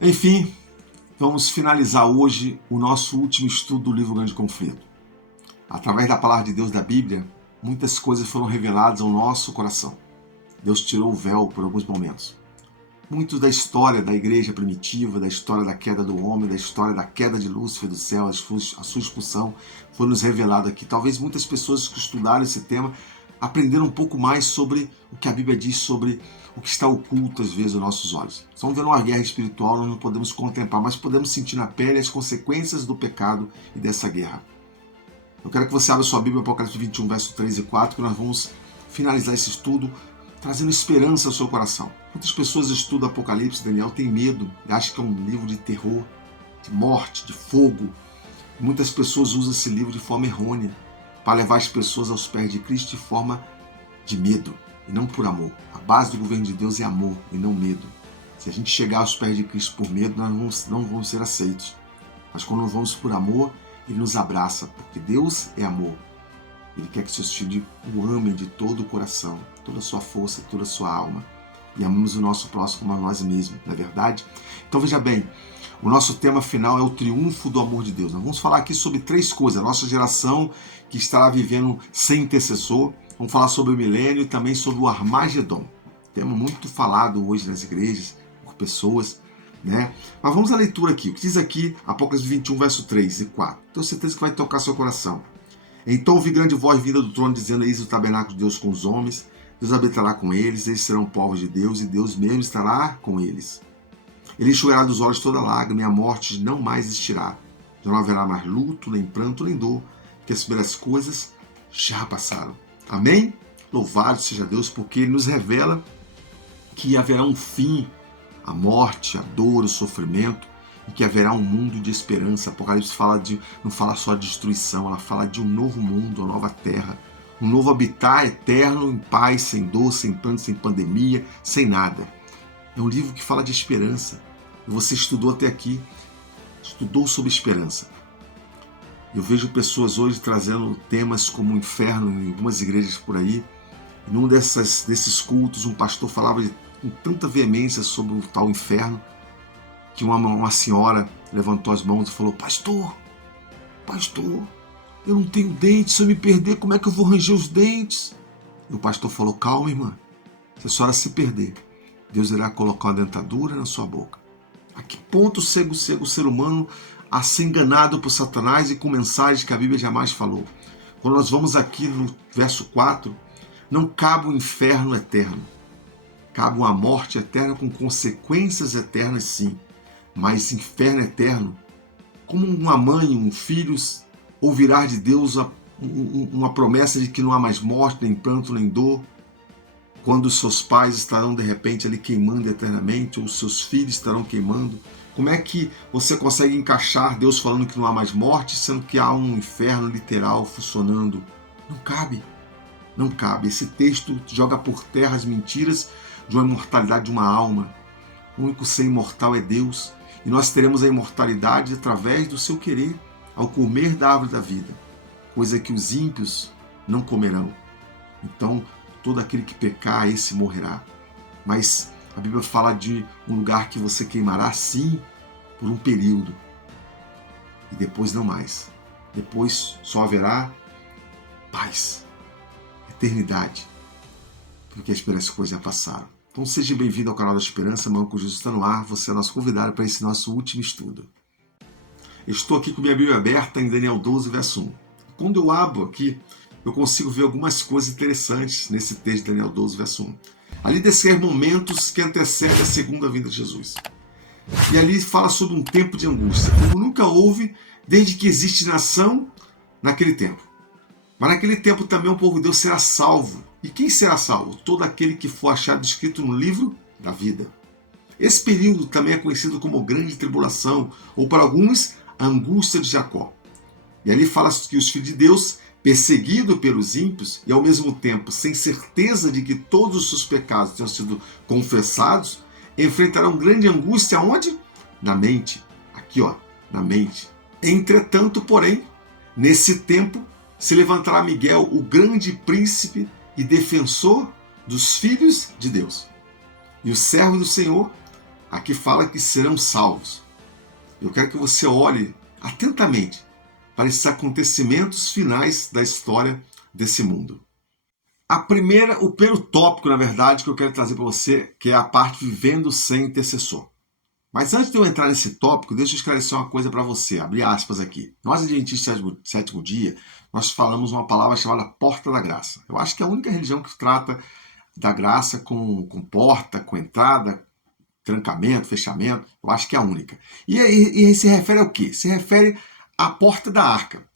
Enfim, vamos finalizar hoje o nosso último estudo do livro Grande Conflito. Através da palavra de Deus da Bíblia, muitas coisas foram reveladas ao nosso coração. Deus tirou o véu por alguns momentos. Muito da história da igreja primitiva, da história da queda do homem, da história da queda de Lúcifer do céu, a sua expulsão, foi nos revelado aqui. Talvez muitas pessoas que estudaram esse tema aprenderam um pouco mais sobre o que a Bíblia diz sobre o que está oculto às vezes aos nossos olhos. Estamos vendo uma guerra espiritual, nós não podemos contemplar, mas podemos sentir na pele as consequências do pecado e dessa guerra. Eu quero que você abra sua Bíblia, Apocalipse 21, verso 3 e 4, que nós vamos finalizar esse estudo trazendo esperança ao seu coração. Muitas pessoas estudam Apocalipse, Daniel, têm medo, acham que é um livro de terror, de morte, de fogo. Muitas pessoas usam esse livro de forma errônea, para levar as pessoas aos pés de Cristo de forma de medo, e não por amor. A base do governo de Deus é amor e não medo. Se a gente chegar aos pés de Cristo por medo, nós não vamos ser aceitos. Mas quando vamos por amor, Ele nos abraça, porque Deus é amor. Ele quer que seus filhos o amem de todo o coração, toda a sua força, toda a sua alma. E amemos o nosso próximo como a nós mesmos, não é verdade? Então veja bem, o nosso tema final é o triunfo do amor de Deus. Nós vamos falar aqui sobre três coisas. A nossa geração que estará vivendo sem intercessor. Vamos falar sobre o milênio e também sobre o Armagedon. Tema muito falado hoje nas igrejas, por pessoas, né? Mas vamos à leitura aqui. O que diz aqui, Apocalipse 21, verso 3 e 4. Tenho certeza que vai tocar seu coração. Então ouvi grande voz vinda do trono, dizendo: eis o tabernáculo de Deus com os homens, Deus habitará com eles, eles serão povos de Deus, e Deus mesmo estará com eles. Ele enxugará dos olhos toda lágrima, e a morte não mais existirá. Já não haverá mais luto, nem pranto, nem dor, porque as primeiras coisas já passaram. Amém? Louvado seja Deus, porque Ele nos revela que haverá um fim à morte, à dor, ao sofrimento, e que haverá um mundo de esperança. Apocalipse não fala só de destruição, ela fala de um novo mundo, uma nova terra, um novo habitat eterno em paz, sem dor, sem pranto, sem pandemia, sem nada. É um livro que fala de esperança. E você estudou até aqui, estudou sobre esperança. Eu vejo pessoas hoje trazendo temas como o inferno em algumas igrejas por aí. E num desses cultos, um pastor falava com tanta veemência sobre o tal inferno, que uma senhora levantou as mãos e falou: pastor, eu não tenho dentes, se eu me perder, como é que eu vou ranger os dentes? E o pastor falou: calma, irmã, se a senhora se perder, Deus irá colocar uma dentadura na sua boca. A que ponto chega o ser humano a ser enganado por Satanás e com mensagens que a Bíblia jamais falou? Quando nós vamos aqui no verso 4, não cabe o inferno eterno, cabe uma morte eterna com consequências eternas, sim. Mas inferno eterno, como uma mãe, um filho, ouvirá de Deus uma promessa de que não há mais morte, nem pranto, nem dor, quando os seus pais estarão de repente ali queimando eternamente, ou os seus filhos estarão queimando? Como é que você consegue encaixar Deus falando que não há mais morte, sendo que há um inferno literal funcionando? Não cabe. Não cabe. Esse texto joga por terra as mentiras de uma imortalidade de uma alma. O único ser imortal é Deus. E nós teremos a imortalidade através do seu querer, ao comer da árvore da vida, coisa que os ímpios não comerão. Então, todo aquele que pecar, esse morrerá. Mas a Bíblia fala de um lugar que você queimará, sim, por um período. E depois não mais. Depois só haverá paz, eternidade, porque as primeiras coisas já passaram. Então seja bem-vindo ao canal da Esperança, Manhã com Jesus está no ar, você é nosso convidado para esse nosso último estudo. Eu estou aqui com minha Bíblia aberta em Daniel 12, verso 1. Quando eu abro aqui, eu consigo ver algumas coisas interessantes nesse texto de Daniel 12, verso 1. Ali descreve momentos que antecedem a segunda vinda de Jesus. E ali fala sobre um tempo de angústia, como nunca houve desde que existe nação naquele tempo. Mas naquele tempo também o povo de Deus será salvo. E quem será salvo? Todo aquele que for achado escrito no livro da vida. Esse período também é conhecido como grande tribulação, ou para alguns, a angústia de Jacó. E ali fala que os filhos de Deus, perseguidos pelos ímpios, e ao mesmo tempo sem certeza de que todos os seus pecados tenham sido confessados, enfrentarão grande angústia onde? Na mente. Aqui, na mente. Entretanto, porém, nesse tempo, se levantará Miguel, o grande príncipe e defensor dos filhos de Deus. E o servo do Senhor Aqui fala que serão salvos. Eu quero que você olhe atentamente para esses acontecimentos finais da história desse mundo. O primeiro tópico, na verdade, que eu quero trazer para você, que é a parte vivendo sem intercessor. Mas antes de eu entrar nesse tópico, deixa eu esclarecer uma coisa para você, abrir aspas aqui. Nós, adventistas do sétimo dia, nós falamos uma palavra chamada porta da graça. Eu acho que é a única religião que trata da graça com porta, com entrada, trancamento, fechamento. Eu acho que é a única. E se refere ao quê? Se refere à porta da arca.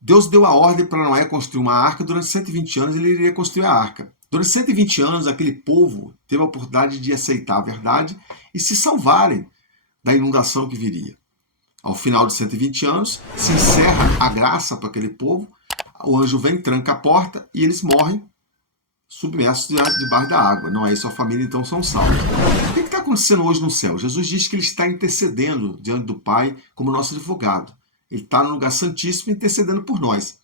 Deus deu a ordem para Noé construir uma arca. Durante 120 anos ele iria construir a arca. Durante 120 anos aquele povo teve a oportunidade de aceitar a verdade e se salvarem da inundação que viria. Ao final de 120 anos, se encerra a graça para aquele povo, o anjo vem, tranca a porta e eles morrem submersos debaixo da água. Noé e sua família então são salvos. O que está acontecendo hoje no céu? Jesus diz que ele está intercedendo diante do Pai como nosso advogado. Ele está no lugar santíssimo intercedendo por nós.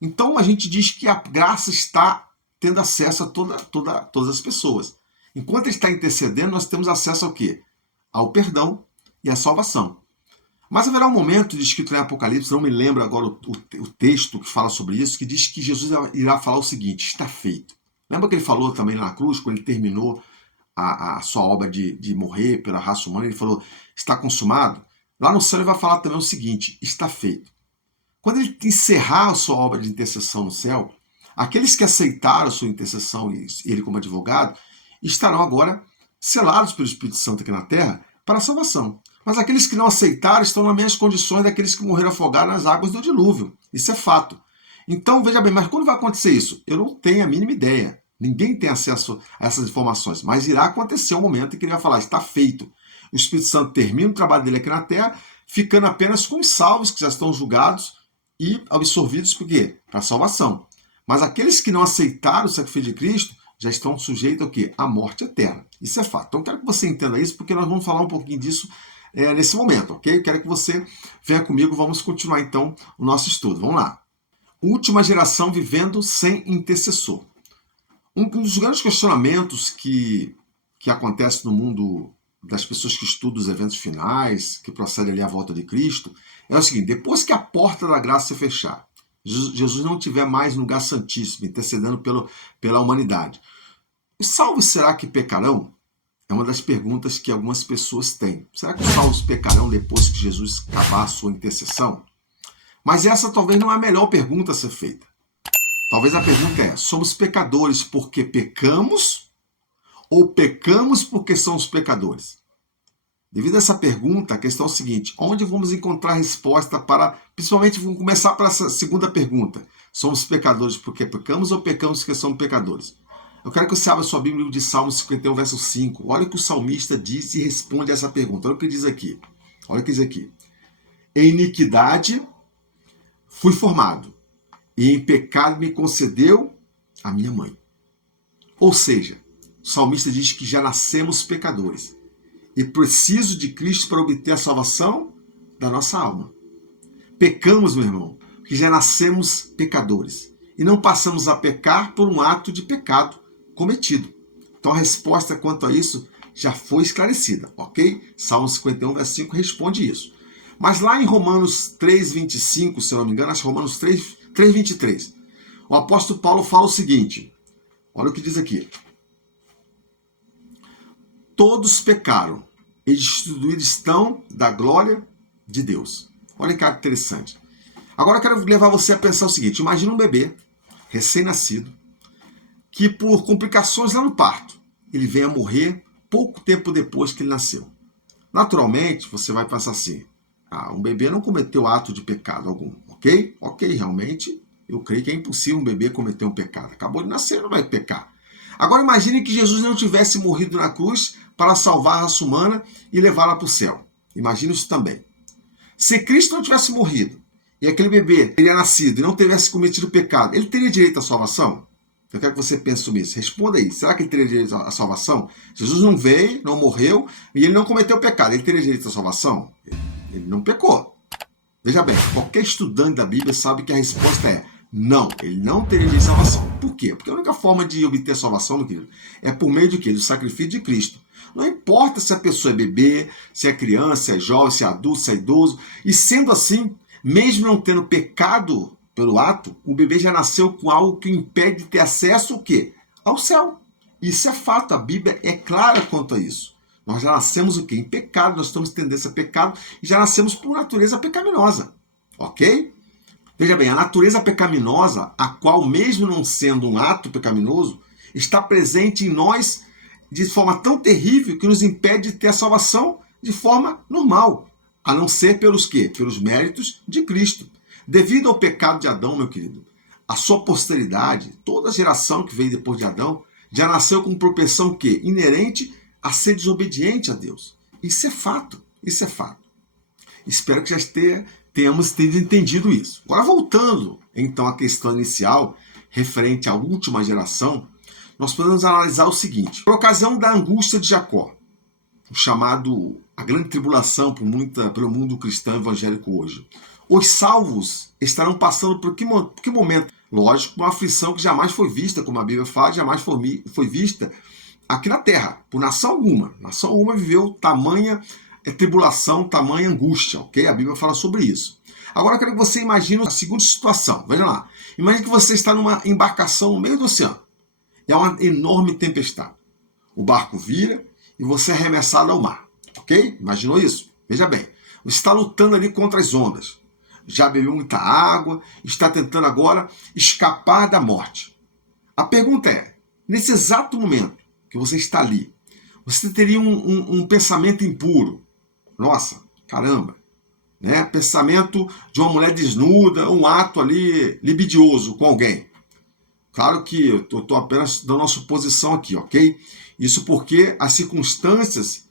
Então a gente diz que a graça está tendo acesso a todas as pessoas. Enquanto ele está intercedendo, nós temos acesso ao quê? Ao perdão e à salvação. Mas haverá um momento descrito em Apocalipse, não me lembro agora o texto que fala sobre isso, que diz que Jesus irá falar o seguinte: está feito. Lembra que ele falou também na cruz, quando ele terminou a sua obra de morrer pela raça humana, ele falou, está consumado? Lá no céu ele vai falar também o seguinte: está feito. Quando ele encerrar a sua obra de intercessão no céu, aqueles que aceitaram a sua intercessão e ele como advogado, estarão agora selados pelo Espírito Santo aqui na terra para a salvação. Mas aqueles que não aceitaram estão nas mesmas condições daqueles que morreram afogados nas águas do dilúvio. Isso é fato. Então, veja bem, mas quando vai acontecer isso? Eu não tenho a mínima ideia. Ninguém tem acesso a essas informações. Mas irá acontecer um momento em que ele vai falar, está feito. O Espírito Santo termina o trabalho dele aqui na terra, ficando apenas com os salvos que já estão julgados e absorvidos por quê? Para a salvação. Mas aqueles que não aceitaram o sacrifício de Cristo já estão sujeitos ao quê? À morte eterna. Isso é fato. Então, quero que você entenda isso, porque nós vamos falar um pouquinho disso nesse momento, ok? Quero que você venha comigo, vamos continuar então o nosso estudo. Vamos lá. Última geração vivendo sem intercessor. Um dos grandes questionamentos que acontece no mundo das pessoas que estudam os eventos finais, que procedem ali à volta de Cristo, é o seguinte: depois que a porta da graça se fechar, Jesus não tiver mais no lugar santíssimo, intercedendo pela humanidade, os salvos será que pecarão? É uma das perguntas que algumas pessoas têm. Será que os salvos pecarão depois que Jesus acabar a sua intercessão? Mas essa talvez não é a melhor pergunta a ser feita. Talvez a pergunta é: somos pecadores porque pecamos ou pecamos porque somos pecadores? Devido a essa pergunta, a questão é a seguinte: onde vamos encontrar resposta para... Principalmente, vamos começar para essa segunda pergunta. Somos pecadores porque pecamos ou pecamos porque somos pecadores? Eu quero que você abra sua Bíblia de Salmos 51, verso 5. Olha o que o salmista diz e responde a essa pergunta. Olha o que diz aqui. Olha o que diz aqui. Em iniquidade fui formado, e em pecado me concedeu a minha mãe. Ou seja, o salmista diz que já nascemos pecadores e preciso de Cristo para obter a salvação da nossa alma. Pecamos, meu irmão, porque já nascemos pecadores e não passamos a pecar por um ato de pecado cometido. Então a resposta quanto a isso já foi esclarecida, ok? Salmo 51, verso 5 responde isso. Mas lá em Romanos 3,25, se eu não me engano, acho que Romanos 3,23, o apóstolo Paulo fala o seguinte, olha o que diz aqui: todos pecaram e destituídos estão da glória de Deus. Olha que interessante. Agora eu quero levar você a pensar o seguinte: imagina um bebê recém-nascido que por complicações lá no parto, ele vem a morrer pouco tempo depois que ele nasceu. Naturalmente, você vai pensar assim: um bebê não cometeu ato de pecado algum, ok? Ok, realmente, eu creio que é impossível um bebê cometer um pecado. Acabou de nascer, não vai pecar. Agora imagine que Jesus não tivesse morrido na cruz para salvar a raça humana e levá-la para o céu. Imagine isso também. Se Cristo não tivesse morrido e aquele bebê teria nascido e não tivesse cometido pecado, ele teria direito à salvação? Eu quero que você pense sobre isso. Responda aí. Será que ele teria direito à salvação? Jesus não veio, não morreu e ele não cometeu pecado. Ele teria direito à salvação? Ele não pecou. Veja bem, qualquer estudante da Bíblia sabe que a resposta é Não, ele não teria direito à salvação. Por quê? Porque a única forma de obter salvação, meu querido, é por meio de quê? Do sacrifício de Cristo. Não importa se a pessoa é bebê, se é criança, se é jovem, se é adulto, se é idoso. E sendo assim, mesmo não tendo pecado pelo ato, o bebê já nasceu com algo que impede de ter acesso ao quê? Ao céu. Isso é fato, a Bíblia é clara quanto a isso. Nós já nascemos o quê? Em pecado, nós estamos tendência a pecado e já nascemos por natureza pecaminosa. Ok? Veja bem, a natureza pecaminosa, a qual, mesmo não sendo um ato pecaminoso, está presente em nós de forma tão terrível que nos impede de ter a salvação de forma normal, a não ser pelos quê? Pelos méritos de Cristo. Devido ao pecado de Adão, meu querido, a sua posteridade, toda a geração que veio depois de Adão, já nasceu com propensão quê? Inerente a ser desobediente a Deus. Isso é fato, isso é fato. Espero que já tenhamos entendido isso. Agora, voltando então à questão inicial, referente à última geração, nós podemos analisar o seguinte: por ocasião da angústia de Jacó, o chamado a grande tribulação pelo mundo cristão evangélico hoje, os salvos estarão passando por que momento? Lógico, uma aflição que jamais foi vista, como a Bíblia fala, jamais foi vista aqui na Terra, por nação alguma. Nação alguma viveu tamanha tribulação, tamanha angústia, ok? A Bíblia fala sobre isso. Agora eu quero que você imagine a seguinte situação. Veja lá. Imagine que você está numa embarcação no meio do oceano. E há uma enorme tempestade. O barco vira e você é arremessado ao mar, ok? Imaginou isso? Veja bem. Você está lutando ali contra as ondas. Já bebeu muita água, está tentando agora escapar da morte. A pergunta é, nesse exato momento que você está ali, você teria um pensamento impuro. Nossa, caramba, né? Pensamento de uma mulher desnuda, um ato ali libidinoso com alguém. Claro que eu estou apenas dando uma suposição aqui, ok? Isso porque as circunstâncias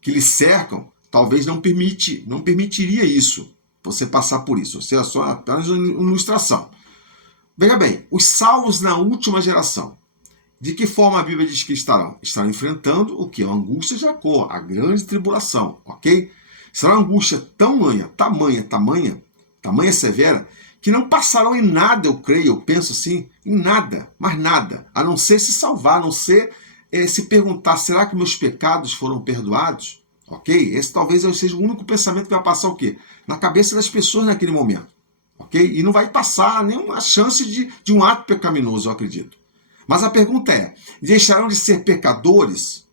que lhe cercam talvez não permitiria isso, você passar por isso. Ou seja, só apenas uma ilustração. Veja bem, os salvos na última geração, de que forma a Bíblia diz que estarão? Estarão enfrentando o que? A angústia de Jacó, a grande tribulação, ok? Será uma angústia tamanha severa, que não passarão em nada, eu creio, eu penso assim, em nada, mais nada, a não ser se salvar, a não ser se perguntar, será que meus pecados foram perdoados? Ok? Esse talvez seja o único pensamento que vai passar o quê? Na cabeça das pessoas naquele momento, ok? E não vai passar nenhuma chance de um ato pecaminoso, eu acredito. Mas a pergunta é, deixarão de ser pecadores,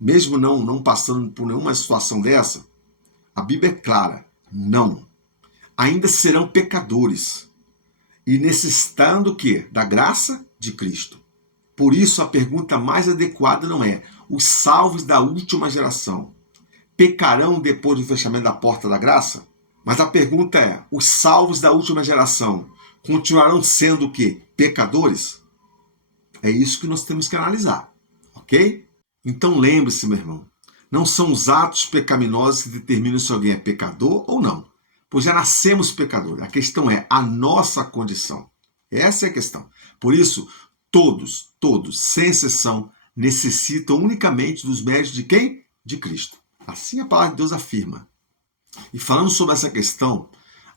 mesmo não passando por nenhuma situação dessa? A Bíblia é clara, não. Ainda serão pecadores e necessitando o quê? Da graça de Cristo. Por isso a pergunta mais adequada não é, os salvos da última geração pecarão depois do fechamento da porta da graça? Mas a pergunta é, os salvos da última geração continuarão sendo o quê? Pecadores? É isso que nós temos que analisar, ok? Então lembre-se, meu irmão, não são os atos pecaminosos que determinam se alguém é pecador ou não, pois já nascemos pecadores. A questão é a nossa condição. Essa é a questão. Por isso, todos, sem exceção, necessitam unicamente dos méritos de quem? De Cristo. Assim a palavra de Deus afirma. E falando sobre essa questão,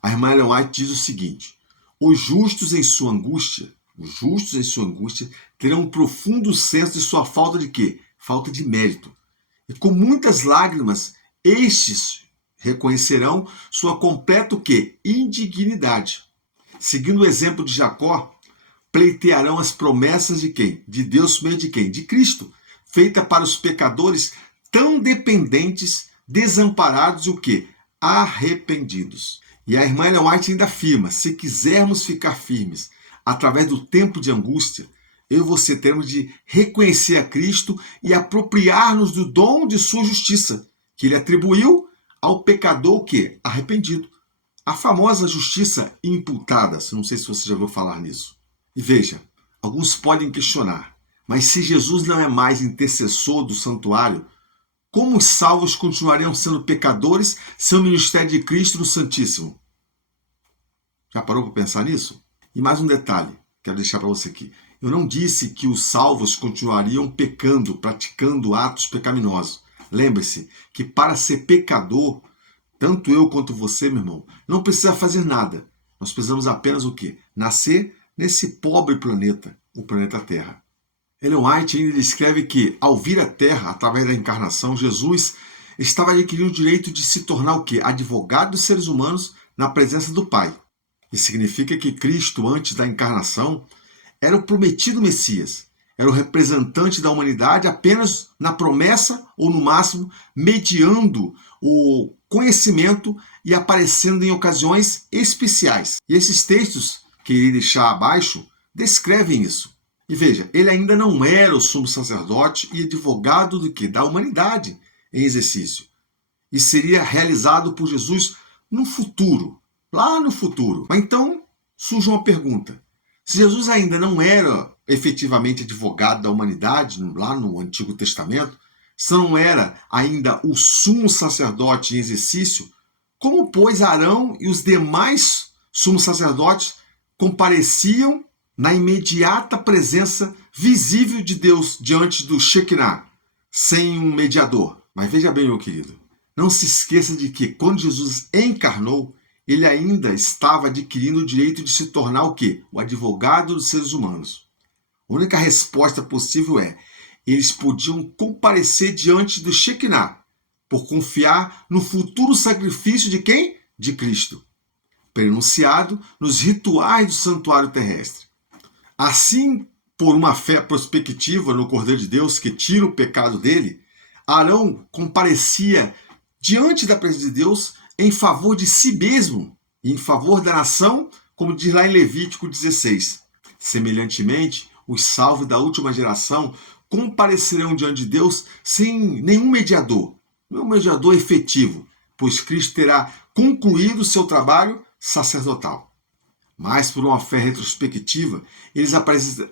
a irmã Ellen White diz o seguinte: os justos em sua angústia terão um profundo senso de sua falta de quê? Falta de mérito. E com muitas lágrimas, estes reconhecerão sua completa o quê? Indignidade. Seguindo o exemplo de Jacó, pleitearão as promessas de quem? De Deus por meio de quem? De Cristo, feita para os pecadores tão dependentes, desamparados e o quê? Arrependidos. E a irmã Ellen White ainda afirma, se quisermos ficar firmes através do tempo de angústia, eu e você temos de reconhecer a Cristo e apropriar-nos do dom de sua justiça, que ele atribuiu ao pecador o quê? Arrependido. A famosa justiça imputada, não sei se você já ouviu falar nisso. E veja, alguns podem questionar, mas se Jesus não é mais intercessor do santuário, como os salvos continuariam sendo pecadores sem o ministério de Cristo no Santíssimo? Já parou para pensar nisso? E mais um detalhe, quero deixar para você aqui. Eu não disse que os salvos continuariam pecando, praticando atos pecaminosos. Lembre-se que para ser pecador, tanto eu quanto você, meu irmão, não precisa fazer nada. Nós precisamos apenas o quê? Nascer nesse pobre planeta, o planeta Terra. Ellen White ainda descreve que, ao vir à Terra, através da encarnação, Jesus estava adquirindo o direito de se tornar o quê? Advogado dos seres humanos na presença do Pai. Isso significa que Cristo, antes da encarnação, era o prometido Messias, era o representante da humanidade apenas na promessa ou, no máximo, mediando o conhecimento e aparecendo em ocasiões especiais. E esses textos, que irei deixar abaixo, descrevem isso. E veja, ele ainda não era o sumo sacerdote e advogado do que? Da humanidade em exercício. E seria realizado por Jesus no futuro, lá no futuro. Mas então surge uma pergunta. Se Jesus ainda não era efetivamente advogado da humanidade, lá no Antigo Testamento, se não era ainda o sumo sacerdote em exercício, como, pois, Arão e os demais sumos sacerdotes compareciam na imediata presença visível de Deus diante do Shekinah, sem um mediador? Mas veja bem, meu querido, não se esqueça de que quando Jesus encarnou, ele ainda estava adquirindo o direito de se tornar o quê? O advogado dos seres humanos. A única resposta possível é: eles podiam comparecer diante do Shekinah, por confiar no futuro sacrifício de quem? De Cristo, pronunciado nos rituais do santuário terrestre. Assim, por uma fé prospectiva no Cordeiro de Deus que tira o pecado dele, Arão comparecia diante da presença de Deus em favor de si mesmo e em favor da nação, como diz lá em Levítico 16. Semelhantemente, os salvos da última geração comparecerão diante de Deus sem nenhum mediador efetivo, pois Cristo terá concluído o seu trabalho sacerdotal. Mas, por uma fé retrospectiva, eles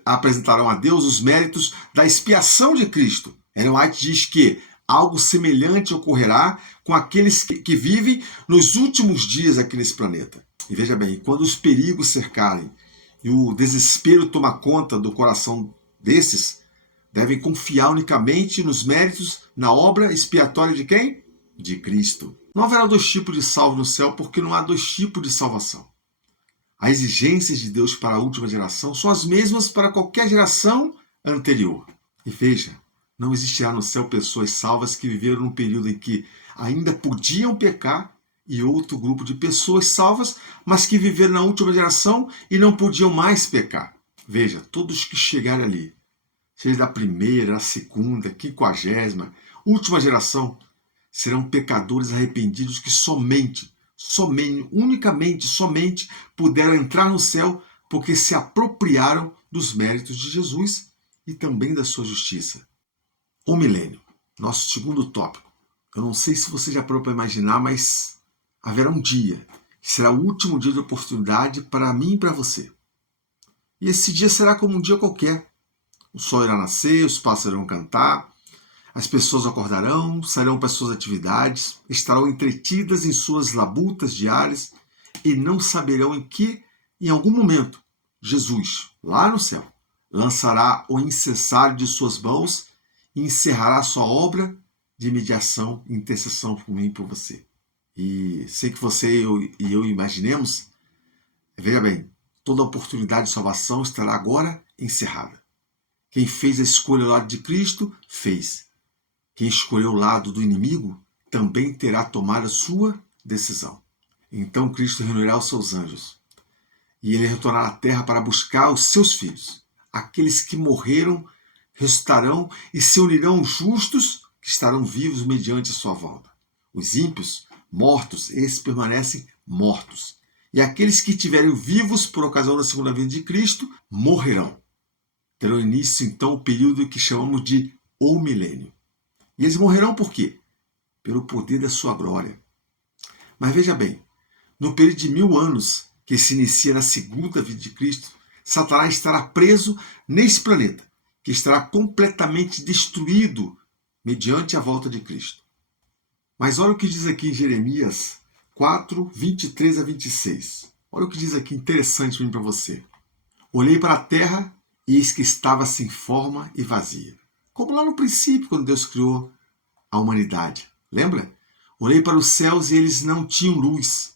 apresentarão a Deus os méritos da expiação de Cristo. Ellen White diz que algo semelhante ocorrerá com aqueles que vivem nos últimos dias aqui nesse planeta. E veja bem, quando os perigos cercarem e o desespero tomar conta do coração desses, devem confiar unicamente nos méritos, na obra expiatória de quem? De Cristo. Não haverá dois tipos de salvo no céu, porque não há dois tipos de salvação. As exigências de Deus para a última geração são as mesmas para qualquer geração anterior. E veja, não existirá no céu pessoas salvas que viveram num período em que ainda podiam pecar e outro grupo de pessoas salvas, mas que viveram na última geração e não podiam mais pecar. Veja, todos que chegarem ali, seja da primeira, da segunda, 50ª, última geração, serão pecadores arrependidos que somente puderam entrar no céu porque se apropriaram dos méritos de Jesus e também da sua justiça. O milênio, nosso segundo tópico. Eu não sei se você já parou para imaginar, mas haverá um dia que será o último dia de oportunidade para mim e para você. E esse dia será como um dia qualquer. O sol irá nascer, os pássaros irão cantar, as pessoas acordarão, sairão para suas atividades, estarão entretidas em suas labutas diárias e não saberão em algum momento, Jesus, lá no céu, lançará o incensário de suas mãos e encerrará sua obra de mediação e intercessão por mim e por você. E sei que você e eu imaginemos, veja bem, toda oportunidade de salvação estará agora encerrada. Quem fez a escolha ao lado de Cristo, fez. Quem escolheu o lado do inimigo, também terá tomado a sua decisão. Então Cristo reunirá os seus anjos. E ele retornará à terra para buscar os seus filhos. Aqueles que morreram ressuscitarão e se unirão aos justos que estarão vivos mediante a sua volta. Os ímpios, mortos, esses permanecem mortos. E aqueles que estiverem vivos por ocasião da segunda vinda de Cristo, morrerão. Terão início, então, o período que chamamos de o milênio. E eles morrerão por quê? Pelo poder da sua glória. Mas veja bem, no período de 1000 anos, que se inicia na segunda vinda de Cristo, Satanás estará preso nesse planeta, que estará completamente destruído mediante a volta de Cristo. Mas olha o que diz aqui em Jeremias 4, 23 a 26. Olha o que diz aqui interessante para você. Olhei para a terra e eis que estava sem forma e vazia. Como lá no princípio, quando Deus criou a humanidade. Lembra? Olhei para os céus e eles não tinham luz.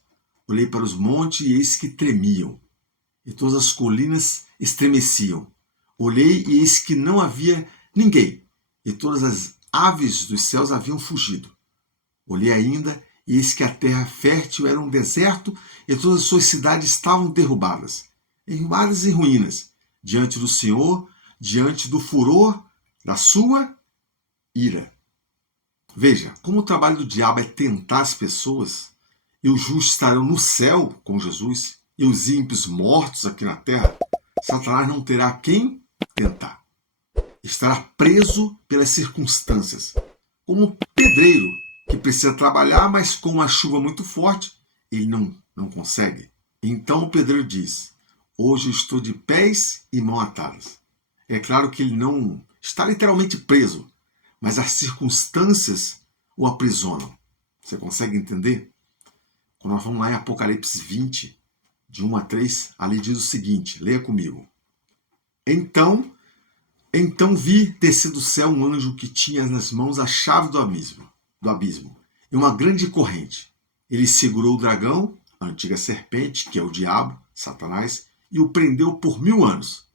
Olhei para os montes e eis que tremiam, e todas as colinas estremeciam. Olhei e eis que não havia ninguém, e todas as aves dos céus haviam fugido. Olhei ainda e eis que a terra fértil era um deserto, e todas as suas cidades estavam derrubadas em ruínas, diante do Senhor, diante do furor da sua ira. Veja, como o trabalho do diabo é tentar as pessoas, e os justos estarão no céu com Jesus, e os ímpios mortos aqui na terra, Satanás não terá quem tentar. Estará preso pelas circunstâncias, como um pedreiro que precisa trabalhar, mas com uma chuva muito forte, ele não consegue. Então o pedreiro diz: hoje eu estou de pés e mãos atadas. É claro que ele não está literalmente preso, mas as circunstâncias o aprisionam. Você consegue entender? Quando nós vamos lá em Apocalipse 20, de 1 a 3, ali diz o seguinte, leia comigo. Então vi descer do céu um anjo que tinha nas mãos a chave do abismo e uma grande corrente. Ele segurou o dragão, a antiga serpente, que é o diabo, Satanás, e o prendeu por 1000 anos.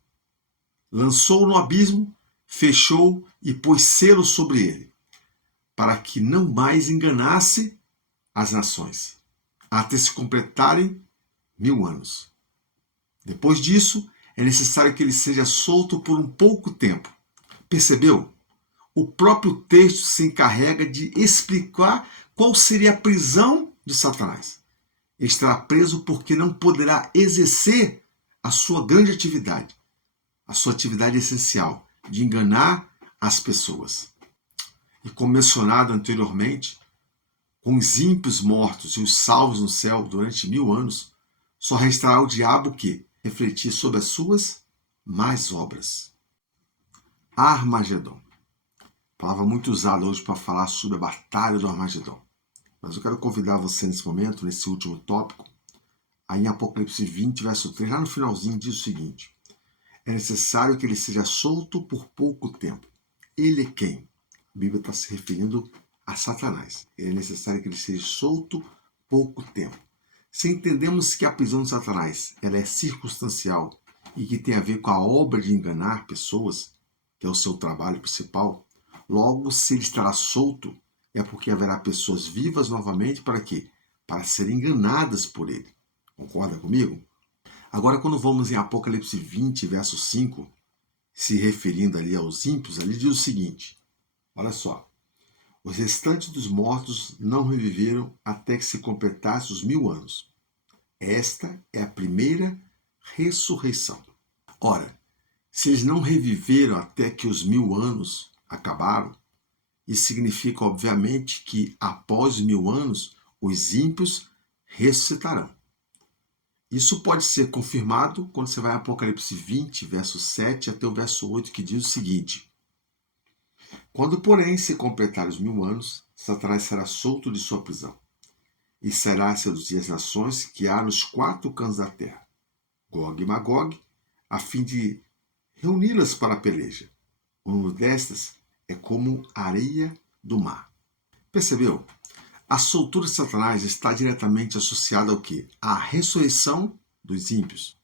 Lançou-o no abismo, fechou e pôs selo sobre ele, para que não mais enganasse as nações, até se completarem 1000 anos. Depois disso, é necessário que ele seja solto por um pouco tempo. Percebeu? O próprio texto se encarrega de explicar qual seria a prisão de Satanás. Ele estará preso porque não poderá exercer a sua grande atividade, a sua atividade essencial, de enganar as pessoas. E como mencionado anteriormente, com os ímpios mortos e os salvos no céu durante 1000 anos, só restará o diabo que refletir sobre as suas más obras. Armagedon. Palavra muito usada hoje para falar sobre a batalha do Armagedon. Mas eu quero convidar você nesse momento, nesse último tópico, aí em Apocalipse 20, verso 3, lá no finalzinho diz o seguinte: é necessário que ele seja solto por pouco tempo. Ele é quem? A Bíblia está se referindo a Satanás. É necessário que ele seja solto pouco tempo. Se entendemos que a prisão de Satanás ela é circunstancial e que tem a ver com a obra de enganar pessoas, que é o seu trabalho principal, logo, se ele estará solto, é porque haverá pessoas vivas novamente para quê? Para serem enganadas por ele. Concorda comigo? Agora, quando vamos em Apocalipse 20, verso 5, se referindo ali aos ímpios, ali diz o seguinte, olha só, os restantes dos mortos não reviveram até que se completasse os 1000 anos. Esta é a primeira ressurreição. Ora, se eles não reviveram até que os 1000 anos acabaram, isso significa, obviamente, que após os 1000 anos, os ímpios ressuscitarão. Isso pode ser confirmado quando você vai a Apocalipse 20, verso 7 até o verso 8, que diz o seguinte: quando, porém, se completar os 1000 anos, Satanás será solto de sua prisão, e será a seduzir as nações que há nos 4 cantos da terra, Gog e Magog, a fim de reuni-las para a peleja. O número destas é como areia do mar. Percebeu? A soltura de Satanás está diretamente associada ao quê? À ressurreição dos ímpios.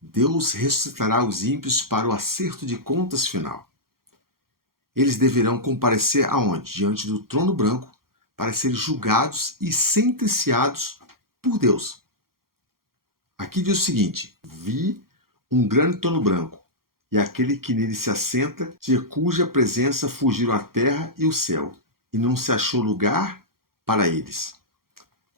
Deus ressuscitará os ímpios para o acerto de contas final. Eles deverão comparecer aonde? Diante do trono branco, para serem julgados e sentenciados por Deus. Aqui diz o seguinte: vi um grande trono branco, e aquele que nele se assenta, de cuja presença fugiram a terra e o céu, e não se achou lugar para eles.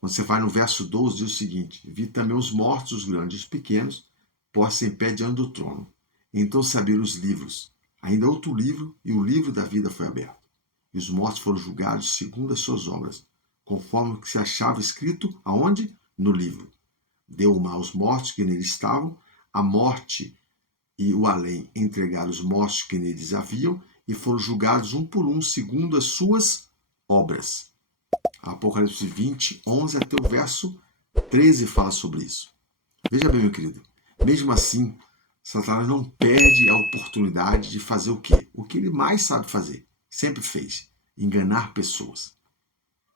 Quando você vai no verso 12, diz o seguinte: vi também os mortos, os grandes e os pequenos, postos em pé diante do trono. Então se abriram os livros. Ainda outro livro, e o livro da vida foi aberto. E os mortos foram julgados segundo as suas obras, conforme o que se achava escrito, aonde? No livro. Deu o mal aos mortos que nele estavam, a morte e o além entregaram os mortos que neles haviam, e foram julgados um por um, segundo as suas obras. Apocalipse 20, 11 até o verso 13 fala sobre isso. Veja bem, meu querido, mesmo assim, Satanás não perde a oportunidade de fazer o quê? O que ele mais sabe fazer, sempre fez, enganar pessoas.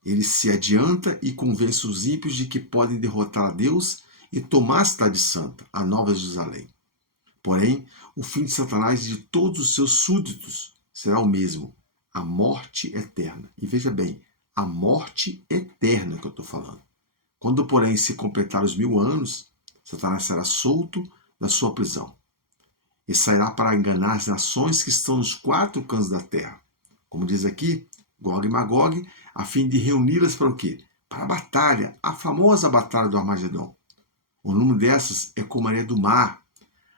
Ele se adianta e convence os ímpios de que podem derrotar a Deus e tomar a cidade santa, a Nova Jerusalém. Porém, o fim de Satanás e de todos os seus súditos será o mesmo, a morte eterna. E veja bem, a morte eterna que eu estou falando. Quando, porém, se completar os 1000 anos, Satanás será solto da sua prisão e sairá para enganar as nações que estão nos 4 cantos da terra. Como diz aqui, Gog e Magog, a fim de reuni-las para o quê? Para a batalha, a famosa batalha do Armagedon. O número dessas é como a areia do mar.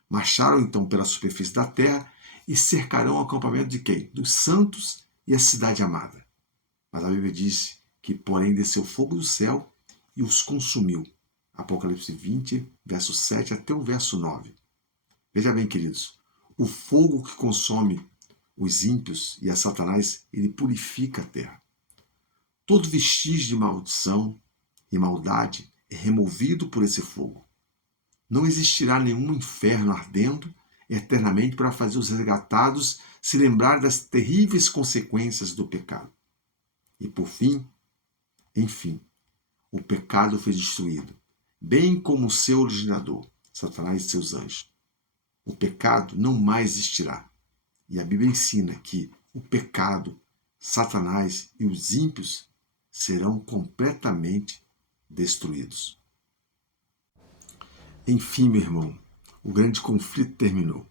Marcharam então pela superfície da terra e cercarão o acampamento de quem? Dos santos e a cidade amada. Mas a Bíblia diz que, porém, desceu fogo do céu e os consumiu. Apocalipse 20, verso 7 até o verso 9. Veja bem, queridos, o fogo que consome os ímpios e a Satanás, ele purifica a terra. Todo vestígio de maldição e maldade é removido por esse fogo. Não existirá nenhum inferno ardendo eternamente para fazer os resgatados se lembrar das terríveis consequências do pecado. E por fim, enfim, o pecado foi destruído, bem como o seu originador, Satanás e seus anjos. O pecado não mais existirá. E a Bíblia ensina que o pecado, Satanás e os ímpios serão completamente destruídos. Enfim, meu irmão, o grande conflito terminou.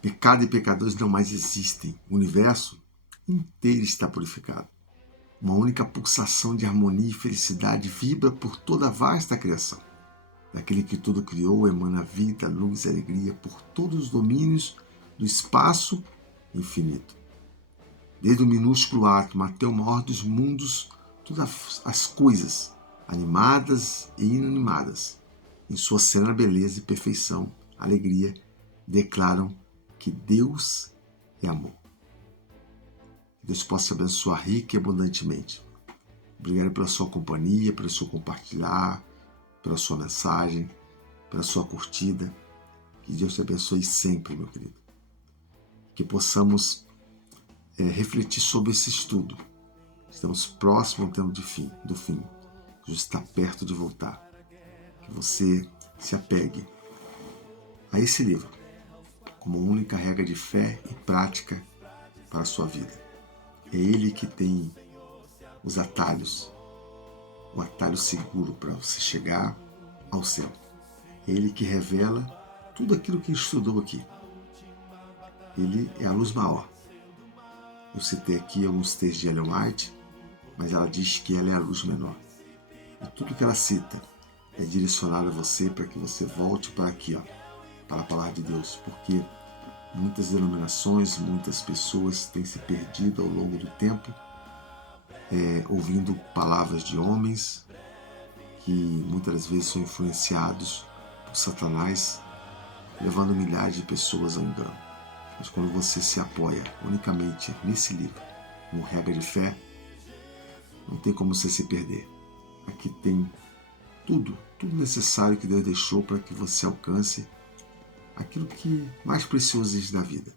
Pecado e pecadores não mais existem. O universo inteiro está purificado. Uma única pulsação de harmonia e felicidade vibra por toda a vasta criação. Daquele que tudo criou emana vida, luz e alegria por todos os domínios do espaço infinito. Desde o minúsculo átomo até o maior dos mundos, todas as coisas, animadas e inanimadas, em sua serena beleza e perfeição, alegria, declaram que Deus é amor. Que Deus possa te abençoar rica e abundantemente. Obrigado pela sua companhia, pelo seu compartilhar, pela sua mensagem, pela sua curtida. Que Deus te abençoe sempre, meu querido. Que possamos refletir sobre esse estudo. Estamos próximos ao tempo do fim. Jesus está perto de voltar. Que você se apegue a esse livro como única regra de fé e prática para a sua vida. É Ele que tem os atalhos, o atalho seguro para você chegar ao céu. É Ele que revela tudo aquilo que estudou aqui. Ele é a luz maior. Eu citei aqui alguns textos de Ellen White, mas ela diz que ela é a luz menor. E tudo que ela cita é direcionado a você para que você volte para aqui, para a palavra de Deus, porque muitas denominações, muitas pessoas têm se perdido ao longo do tempo, ouvindo palavras de homens que muitas das vezes são influenciados por Satanás, levando milhares de pessoas ao engano. Mas quando você se apoia unicamente nesse livro, como regra de fé, não tem como você se perder. Aqui tem tudo necessário que Deus deixou para que você alcance aquilo que mais precioso existe da vida,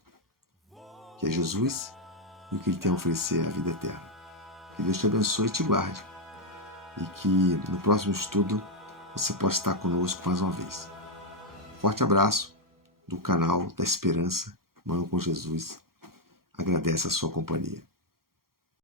que é Jesus e o que Ele tem a oferecer é a vida eterna. Que Deus te abençoe e te guarde, e que no próximo estudo você possa estar conosco mais uma vez. Forte abraço do canal da Esperança, Manhã com Jesus. Agradece a sua companhia.